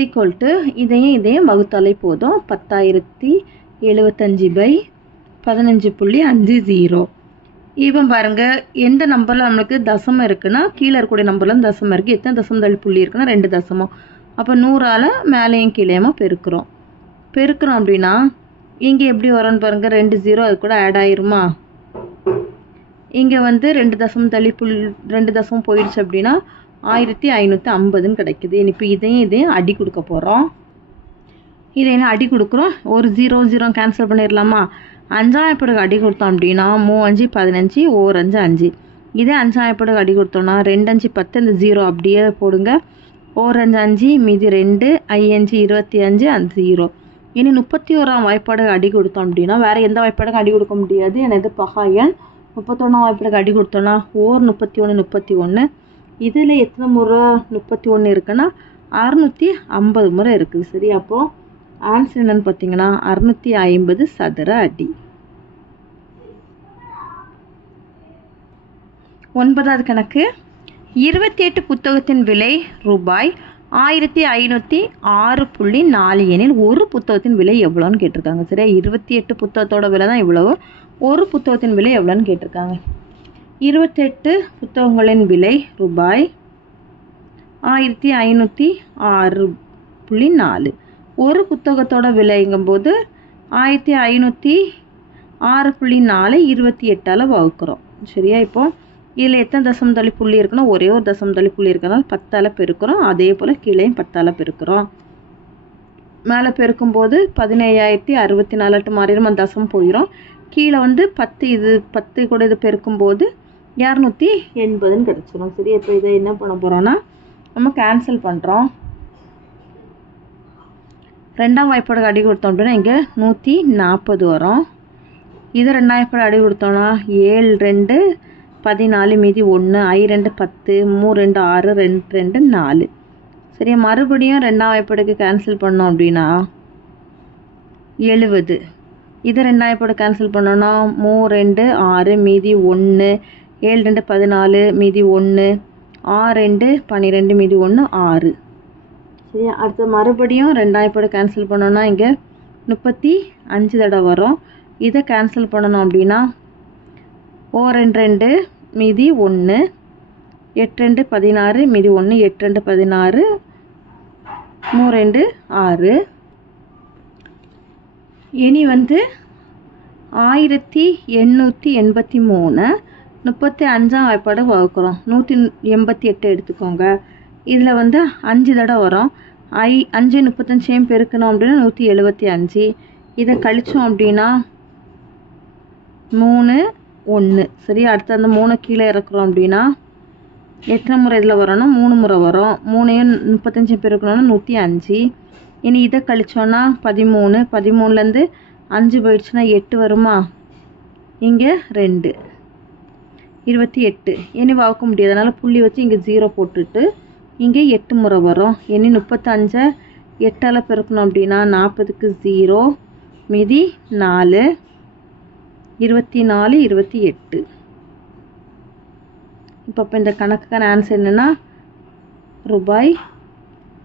ஈக்குவல் டு இதையும் வகுத்தாலே போதும். 10,075/15.50. இப்போ பாருங்க, எந்த நம்பரில் நம்மளுக்கு தசமம் இருக்குன்னா கீழே இருக்கக்கூடிய நம்பர்ல தசமம் இருக்குது. எத்தனை தசமம் தள்ளி புள்ளி இருக்குன்னா 2 தசமம். அப்போ 100ஆல் மேலேயும் கீழேயுமா பெருக்கிறோம் அப்படின்னா இங்கே எப்படி வரும்னு பாருங்க, 2 0 அது கூட ஆட் ஆயிருமா? இங்கே வந்து 2 தசமம் தள்ளி 2 தசமம் போயிடுச்சு அப்படின்னா 1550ன்னு கிடைக்குது. இப்போ இதையும் அடி கொடுக்க போகிறோம். இதை என்ன அடி கொடுக்குறோம்? ஒரு 0 0 கேன்சல் பண்ணிடலாமா? 5ஆம் வாய்ப்புக்கு அடி கொடுத்தோம் அப்படின்னா 3 5 15 1 5 5. இதே 5ஆம் வாய்ப்புக்கு அடி கொடுத்தோம்னா 2 5 10. இந்த 0 அப்படியே போடுங்க. ஓர் 5 5 மீதி 2 5 25 அந்த 0. இனி 31ஆம் வாய்ப்பாடு அடி கொடுத்தோம் அப்படின்னா வேற எந்த வாய்ப்பாடுக்கும் அடி கொடுக்க முடியாது. எனது பகா எண் 31ஆம் வாய்ப்பாடுக்கு அடி கொடுத்தோம்னா ஓர் 31 31. இதில் எத்தனை முறை 31 இருக்குன்னா 650 முறை இருக்குது. சரி, அப்போ ஆன்சர் என்னன்னு பார்த்தீங்கன்னா 650 சதுர அடி. 9வது கணக்கு. 28 புத்தகத்தின் விலை ரூபாய் 1506.4 எனில் ஒரு புத்தகத்தின் விலை எவ்வளோன்னு கேட்டிருக்காங்க. சரியா, 28 புத்தகத்தோட விலை தான் இவ்வளவு. ஒரு புத்தகத்தின் விலை எவ்வளோன்னு கேட்டிருக்காங்க. 28 புத்தகங்களின் விலை ரூபாய் 1506.4. ஒரு புத்தகத்தோட விலைங்கும்போது 1506.4 28ஆல் வகுக்கிறோம். சரியா, இப்போ இதில் எத்தனை தசம் தள்ளி புள்ளி இருக்குன்னா ஒரே ஒரு தசம் தள்ளி புள்ளி இருக்கிறனால 10ஆல் பெருக்கிறோம். அதே போல் கீழேயும் 10ஆல் பெருக்கிறோம். மேலே பெருக்கும்போது 17,064 மாறிடும், அந்த தசம் போயிடும். கீழே 10 இது 10 கூட இது பெருக்கும்போது 280ன்னு கிடச்சிரும். சரி, இப்போ இதை என்ன பண்ண போகிறோம்னா நம்ம கேன்சல் பண்ணுறோம். 2ஆம் வாய்ப்பாடு அடி கொடுத்தோம் அப்படின்னா இங்கே 140 வரும். இது 2ஆம் வாய்ப்பாடு அடி கொடுத்தோம்னா 7 2 14 மீதி 1 I 2 10 3 2 6 2 2 4. சரியா, மறுபடியும் 2ஆம் வாய்ப்பாடுக்கு கேன்சல் பண்ணோம் அப்படின்னா 70. இது 2ஆம் வாய்ப்பாடு கேன்சல் பண்ணோன்னா 3 2 6 மீதி 1 7 2 14 மீதி 1 6 2 12 மீதி 1 6. சரியா, அடுத்து மறுபடியும் 2ஆம் வாய்ப்பாடு கேன்சல் பண்ணோன்னா இங்கே 35 தடவை வரும். இதை கேன்சல் பண்ணணும் அப்படின்னா 2 2 மீதி 1 8 2 16 மீதி 1 8 2 16 3 2 6. இனி 1883 35ஆம் வாய்ப்பாடு வகுக்கிறோம். 188 எடுத்துக்கோங்க. இதில் 5 தடவை வரும். 5 35 பெருக்கணும் அப்படின்னா 175. இதை கழிச்சோம் அப்படின்னா 3 1. சரி, அடுத்து அந்த 3 கீழே இறக்குறோம் அப்படின்னா எத்தனை முறை இதில் வரோன்னா 3 முறை வரும். 3ஐயும் 35 பெருக்கணும்னா 105. இனி இதை கழிச்சோன்னா 13. 13லேருந்து 5 போயிடுச்சுன்னா 8 வருமா, இங்கே 2 28. இனி வகுக்க முடியாது, அதனால் புள்ளி வச்சு இங்கே 0 போட்டுட்டு இங்கே 8 முறை வரும். இனி 35 8ஆல் பெருக்கணும் அப்படின்னா 40க்கு 0 மீதி 4 24 28. இப்போ இந்த கணக்குக்கான ஆன்சர் என்னென்னா ரூபாய்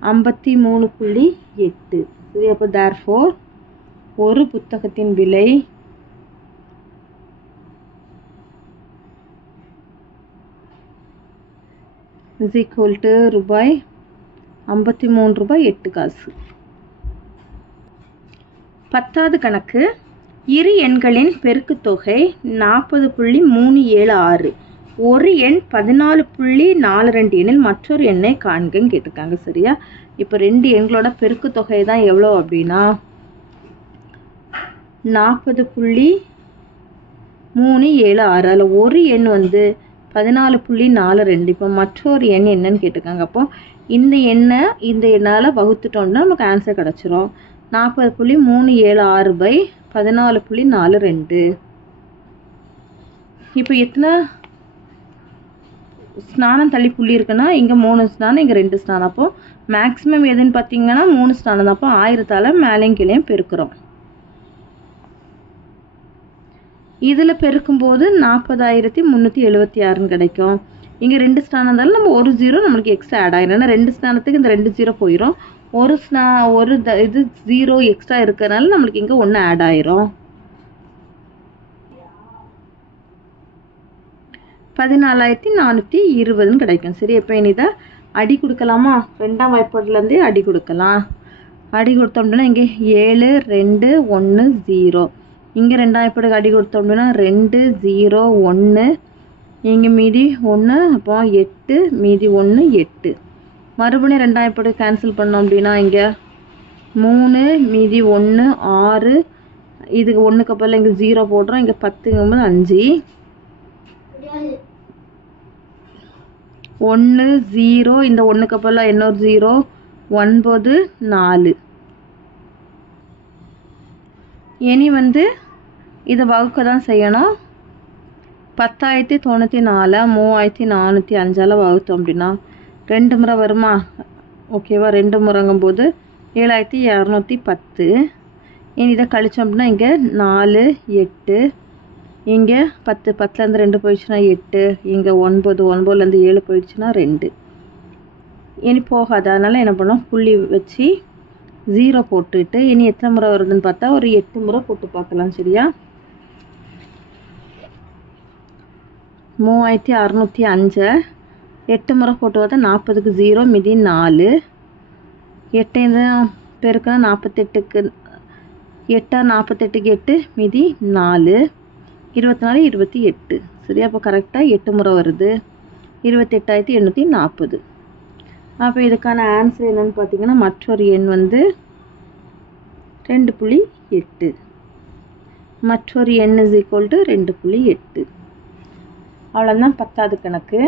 53.8. சரி, அப்போ தேர்ஃபோர் ஒரு புத்தகத்தின் விலை is equal to ரூபாய் 53.8. 10வது கணக்கு. இரு எண்களின் பெருக்குத் தொகை 40.376. ஒரு எண் 14.42 எனில் மற்றொரு எண்ணை காண்கன்னு கேட்டிருக்காங்க. சரியா, இப்போ 2 எண்களோட பெருக்குத் தொகை தான் எவ்வளோ அப்படின்னா 40.376. அதில் ஒரு எண் 14.42. இப்போ மற்றொரு எண் என்னன்னு கேட்டிருக்காங்க. அப்போ இந்த எண்ணை இந்த எண்ணால் வகுத்துட்டோம்னா நமக்கு ஆன்சர் கிடச்சிரும். 40.376 / 14.42. இப்போ எத்தனை ஸ்நானம் தள்ளி புள்ளி இருக்குன்னா இங்கே 3 ஸ்நானம், இங்கே 2 ஸ்நானம். அப்போ மேக்ஸிமம் எதுன்னு பார்த்தீங்கன்னா 3 ஸ்நானம் தான். அப்போ 1000ஆல் மேலேயும் கீழேயும் பெருக்கிறோம். இதில் பெருக்கும்போது 40,376 கிடைக்கும். இங்கே 2 ஸ்நானம் இருந்தாலும் நம்ம ஒரு 0 நம்மளுக்கு எக்ஸ்ட்ரா ஆட் ஆகிடும். ஏன்னா 2 ஸ்நானத்துக்கு இந்த 2 0 போயிடும். ஒரு இது 0 எக்ஸ்ட்ரா இருக்கிறதுனால நம்மளுக்கு இங்கே 1 ஆட் ஆயிரும். 14,420 கிடைக்கும். சரி, இப்போ இனி இதை அடி கொடுக்கலாமா? 2ஆம் வாய்ப்பாடுலேருந்தே அடி கொடுக்கலாம். அடி கொடுத்தோம்னா இங்கே 7 2 1 0. இங்கே 2ஆம் வாய்ப்பாடுக்கு அடி கொடுத்தோம்னா 2 0 1. இங்கே மீதி 1, அப்போ 8 மீதி 1 8. மறுபடியும் 2ஆம் வாய்ப்பாடு கேன்சல் பண்ணோம் அப்படின்னா இங்கே 3 மீதி 1 6. இதுக்கு 1க்கு அப்புறம் இங்கே 0 போடுறோம். இங்கே 10ங்கும்போது 5. 1 0 இந்த 1க்கு பதிலாக இன்னொரு 0 9 4. இனி வந்து இதை வகுக்க தான் செய்யணும். 10,094 3,405 வகுத்தோம் அப்படின்னா 2 முறை வருமா? ஓகேவா? 2 முறைங்கும் போது 7,210. இனி இதை கழிச்சோம் அப்படின்னா இங்கே 4 8, இங்கே 10 10லேருந்து 2 போயிடுச்சுன்னா 8, இங்கே 9 9லேருந்து 7 போயிடுச்சுன்னா 2. இனி போகாது, அதனால் என்ன பண்ணோம், புள்ளி வச்சு 0 போட்டுட்டு இனி எத்தனை முறை வருதுன்னு பார்த்தா ஒரு 8 முறை போட்டு பார்க்கலாம். சரியா? 3,605 8 முறை போட்டு பார்த்தா 40க்கு 0 மீதி 4. 8 பெருக்கினா 48க்கு 8 48க்கு 8 மீதி 4 24 28. சரியா? அப்போ கரெக்டாக 8 முறை வருது. 28,840. அப்போ இதுக்கான ஆன்சர் என்னன்னு பார்த்தீங்கன்னா மற்றொரு எண் வந்து 2.8. மற்றொரு எண் இஸ் ஈக்குவல் டு 2.8. அவ்வளோதான் 10வது கணக்கு.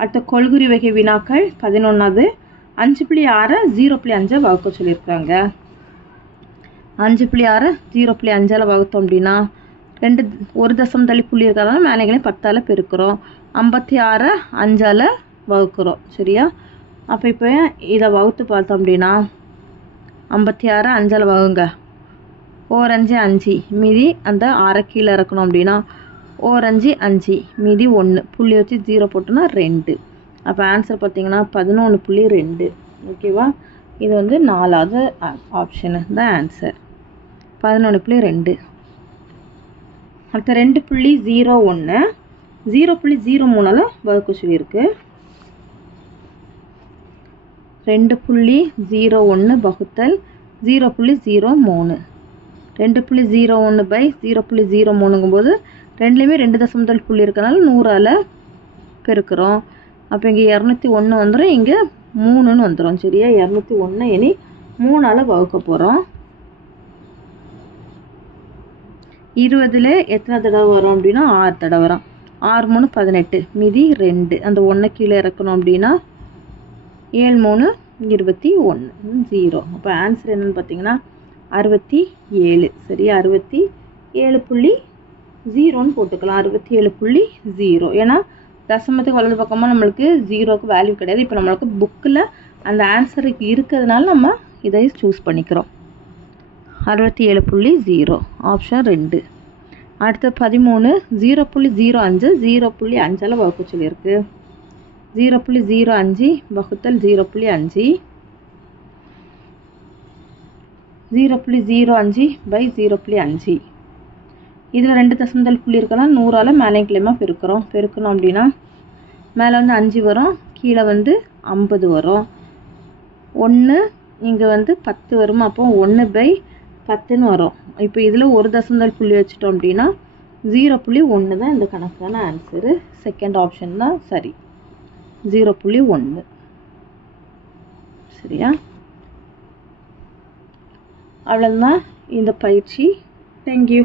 அடுத்த கொள்குறி வகை வினாக்கள் 11வது 5.6 0.5 வகுக்க சொல்லியிருக்காங்க. 5.6 0.5 வகுத்தோம் அப்படின்னா 1 தசம் தள்ளி புள்ளி இருக்கிறதால மேலேங்களையும் 10ஆல் பெருக்கிறோம். 56 5ஆல் வகுக்கிறோம். சரியா? அப்போ இப்போ இதை வகுத்து பார்த்தோம் அப்படின்னா 56 5ஆல் வகுங்க. 1 5 5 மீதி அந்த 6 கீழே இறக்கணும் அப்படின்னா 1 5 5 மீதி 1 புள்ளி வச்சு 0 போட்டோன்னா 2. அப்போ ஆன்சர் பார்த்தீங்கன்னா 11.2. ஓகேவா? இது வந்து 4வது ஆப்ஷனு தான் ஆன்சர். 11.2. அடுத்த 2.01 0.03 வகுக்க சொல்லியிருக்கு. 2.01 வகுத்தல் 0.03. 2.01 பை 0.03ங்கும் போது ரெண்டுலேயுமே 2 தசம் தள்ளி புள்ளி இருக்கனால 100ஆல் பெருக்கிறோம். அப்போ இங்கே 201 வந்துடும், இங்கே 3ன்னு வந்துடும். சரியா? 201 இனி 3ஆல் வகுக்க போகிறோம். 20ல் எத்தனை தடவை வரும் அப்படின்னா 6 தடவை வரும். 6 3 18 மீதி 2 அந்த 1 கீழே இறக்கணும் அப்படின்னா 7 3 21 0. அப்போ ஆன்சர் என்னன்னு பார்த்தீங்கன்னா 67. சரியா? 67.0ன்னு போட்டுக்கலாம். 67.0. ஏன்னா தசமத்துக்கு வலது பக்கமாக நம்மளுக்கு 0க்கு வேல்யூ கிடையாது. இப்போ நம்மளுக்கு புக்கில் அந்த ஆன்சருக்கு இருக்கிறதுனால நம்ம இதை சூஸ் பண்ணிக்கிறோம். 67.0 ஆப்ஷன் 2. அடுத்து 13 0.05 0.5ஆல் வகுக்க சொல்லியிருக்கு. 0.05 வகுத்தல் 0.5 0.05 பை 0.5. இதில் 2 தசம் தள்ளி புள்ளி இருக்கலாம். 100ஆல் மேலே கிளமாக பெருக்கணும் அப்படின்னா மேலே வந்து 5 வரும், கீழே வந்து 50 வரும். 1 இங்கே வந்து 10 வருமா? அப்போ 1 பை 10ன்னு வரும். இப்போ இதில் 1 தசம் தள்ளி புள்ளி வச்சுட்டோம் அப்படின்னா 0.1 தான் இந்த கணக்கான ஆன்சரு. செகண்ட் ஆப்ஷன் தான் சரி. 0.1. சரியா? அவ்வளோதான் இந்த பயிற்சி. தேங்க்யூ.